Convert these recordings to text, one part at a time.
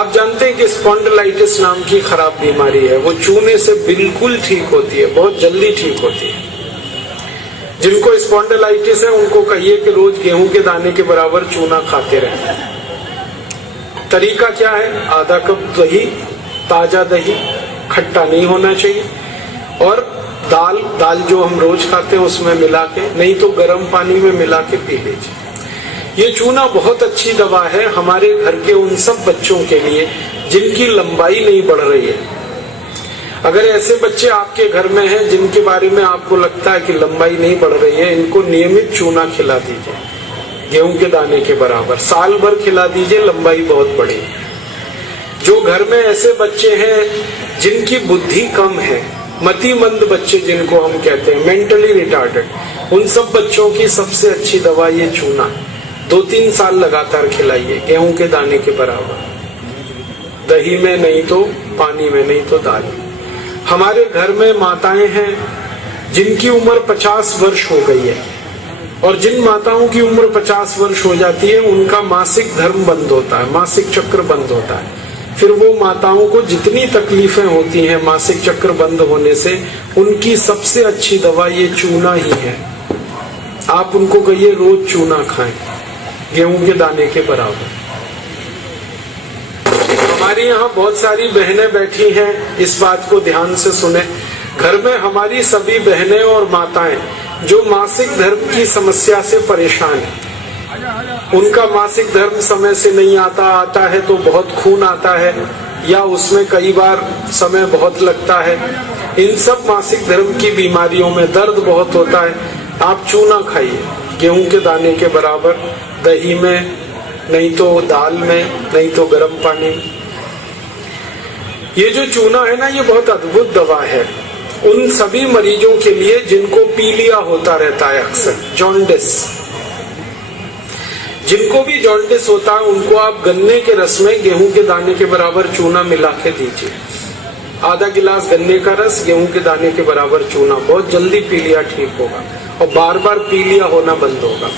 आप जानते हैं कि स्पॉन्डिलाइटिस नाम की खराब बीमारी है, वो चूने से बिल्कुल ठीक होती है, बहुत जल्दी ठीक होती है। जिनको स्पॉन्डिलाइटिस है उनको कहिए कि रोज गेहूं के दाने के बराबर चूना खाते रहें। तरीका क्या है? आधा कप दही, ताजा दही, खट्टा नहीं होना चाहिए, और दाल जो हम रोज खाते हैं उसमें मिला के, नहीं तो गर्म पानी में मिला के पी लीजिए। ये चूना बहुत अच्छी दवा है हमारे घर के उन सब बच्चों के लिए जिनकी लंबाई नहीं बढ़ रही है। अगर ऐसे बच्चे आपके घर में हैं जिनके बारे में आपको लगता है कि लंबाई नहीं बढ़ रही है, इनको नियमित चूना खिला दीजिए, गेहूं के दाने के बराबर, साल भर खिला दीजिए, लंबाई बहुत बढ़ेगी। जो घर में ऐसे बच्चे हैं जिनकी बुद्धि कम है, मतिमंद बच्चे जिनको हम कहते हैं, मेंटली रिटार्डेड, उन सब बच्चों की सबसे अच्छी दवा ये चूना है। 2-3 साल लगातार खिलाइए, गेहूं के दाने के बराबर, दही में नहीं तो पानी में, नहीं तो दाल में। हमारे घर में माताएं हैं जिनकी उम्र 50 वर्ष हो गई है, और जिन माताओं की उम्र 50 वर्ष हो जाती है उनका मासिक धर्म बंद होता है, मासिक चक्र बंद होता है। फिर वो माताओं को जितनी तकलीफें होती हैं मासिक चक्र बंद होने से, उनकी सबसे अच्छी दवा ये चूना ही है। आप उनको कहिए रोज चूना खाएं, गेहूं के दाने के बराबर। हमारी यहाँ बहुत सारी बहनें बैठी हैं, इस बात को ध्यान से सुने। घर में हमारी सभी बहनें और माताएं जो मासिक धर्म की समस्या से परेशान हैं, उनका मासिक धर्म समय से नहीं आता है तो बहुत खून आता है, या उसमें कई बार समय बहुत लगता है, इन सब मासिक धर्म की बीमारियों में दर्द बहुत होता है। आप चूना खाइए, गेहूं के दाने के बराबर, दही में, नहीं तो दाल में, नहीं तो गर्म पानी में। ये जो चूना है ना, ये बहुत अद्भुत दवा है उन सभी मरीजों के लिए जिनको पीलिया होता रहता है, अक्सर जॉन्डिस। जिनको भी जॉन्डिस होता है उनको आप गन्ने के रस में गेहूं के दाने के बराबर चूना मिला के दीजिए। आधा गिलास गन्ने का रस, गेहूं के दाने के बराबर चूना, बहुत जल्दी पीलिया ठीक होगा और बार बार पीलिया होना बंद होगा।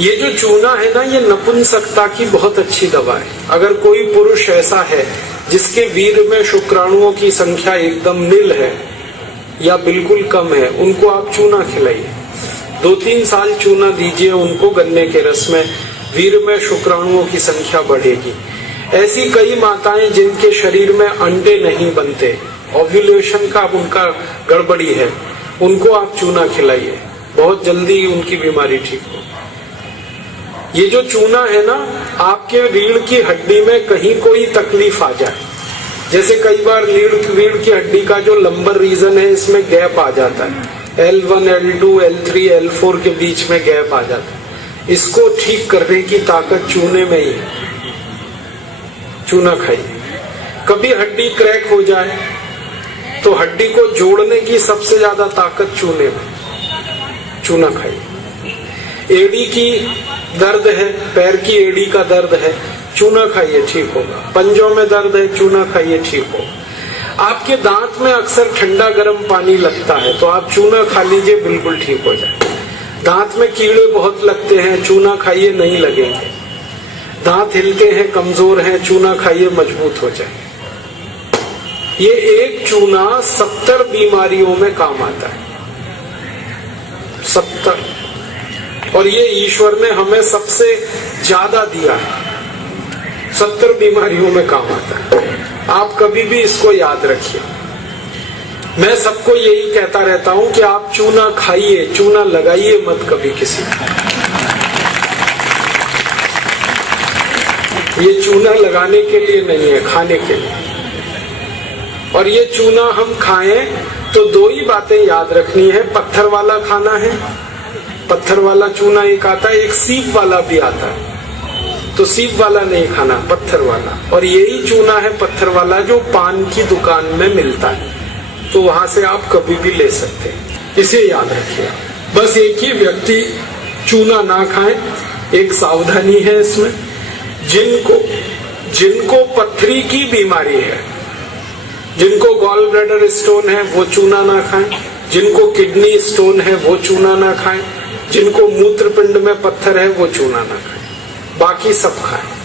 ये जो चूना है ना, ये नपुंसकता की बहुत अच्छी दवा है। अगर कोई पुरुष ऐसा है जिसके वीर्य में शुक्राणुओं की संख्या एकदम नील है या बिल्कुल कम है, उनको आप चूना खिलाइए। 2-3 साल चूना दीजिए उनको गन्ने के रस में, वीर्य में शुक्राणुओं की संख्या बढ़ेगी। ऐसी कई माताएं जिनके शरीर में अंडे नहीं बनते, ओव्यूलेशन का उनका गड़बड़ी है, उनको आप चूना खिलाइए, बहुत जल्दी उनकी बीमारी ठीक हो। ये जो चूना है ना, आपके रीढ़ की हड्डी में कहीं कोई तकलीफ आ जाए, जैसे कई बार रीढ़ की हड्डी का जो लंबर रीजन है इसमें गैप आ जाता है, L1, L2, L3, L4 के बीच में गैप आ जाता है, इसको ठीक करने की ताकत चूने में ही है। चूना खाइए। कभी हड्डी क्रैक हो जाए तो हड्डी को जोड़ने की सबसे ज्यादा ताकत चूने में, चूना खाइए। एड़ी की दर्द है, पैर की एड़ी का दर्द है, चूना खाइए, ठीक होगा। पंजों में दर्द है, चूना खाइए, ठीक होगा। आपके दांत में अक्सर ठंडा गर्म पानी लगता है तो आप चूना खा लीजिए, बिल्कुल ठीक हो जाए। दांत में कीड़े बहुत लगते हैं, चूना खाइए, नहीं लगेंगे। दांत हिलते हैं, कमजोर हैं, चूना खाइए, मजबूत हो जाए। ये एक चूना 70 बीमारियों में काम आता है, 70। और ये ईश्वर ने हमें सबसे ज्यादा दिया है, 70 बीमारियों में काम आता है। आप कभी भी इसको याद रखिए। मैं सबको यही कहता रहता हूं कि आप चूना खाइए, चूना लगाइए मत कभी किसी को। ये चूना लगाने के लिए नहीं है, खाने के लिए। और ये चूना हम खाएं तो 2 ही बातें याद रखनी है। पत्थर वाला खाना है, पत्थर वाला चूना एक आता है, एक सीप वाला भी आता है, तो सीप वाला नहीं खाना, पत्थर वाला। और यही चूना है पत्थर वाला जो पान की दुकान में मिलता है, तो वहां से आप कभी भी ले सकते हैं, इसे याद रखिए। बस एक ही व्यक्ति चूना ना खाए, एक सावधानी है इसमें। जिनको पथरी की बीमारी है, जिनको गॉल ब्लैडर स्टोन है, वो चूना ना खाएं। जिनको किडनी स्टोन है वो चूना ना खाएं। जिनको मूत्रपिंड में पत्थर है वो चूना ना खाएं, बाकी सब खाएं।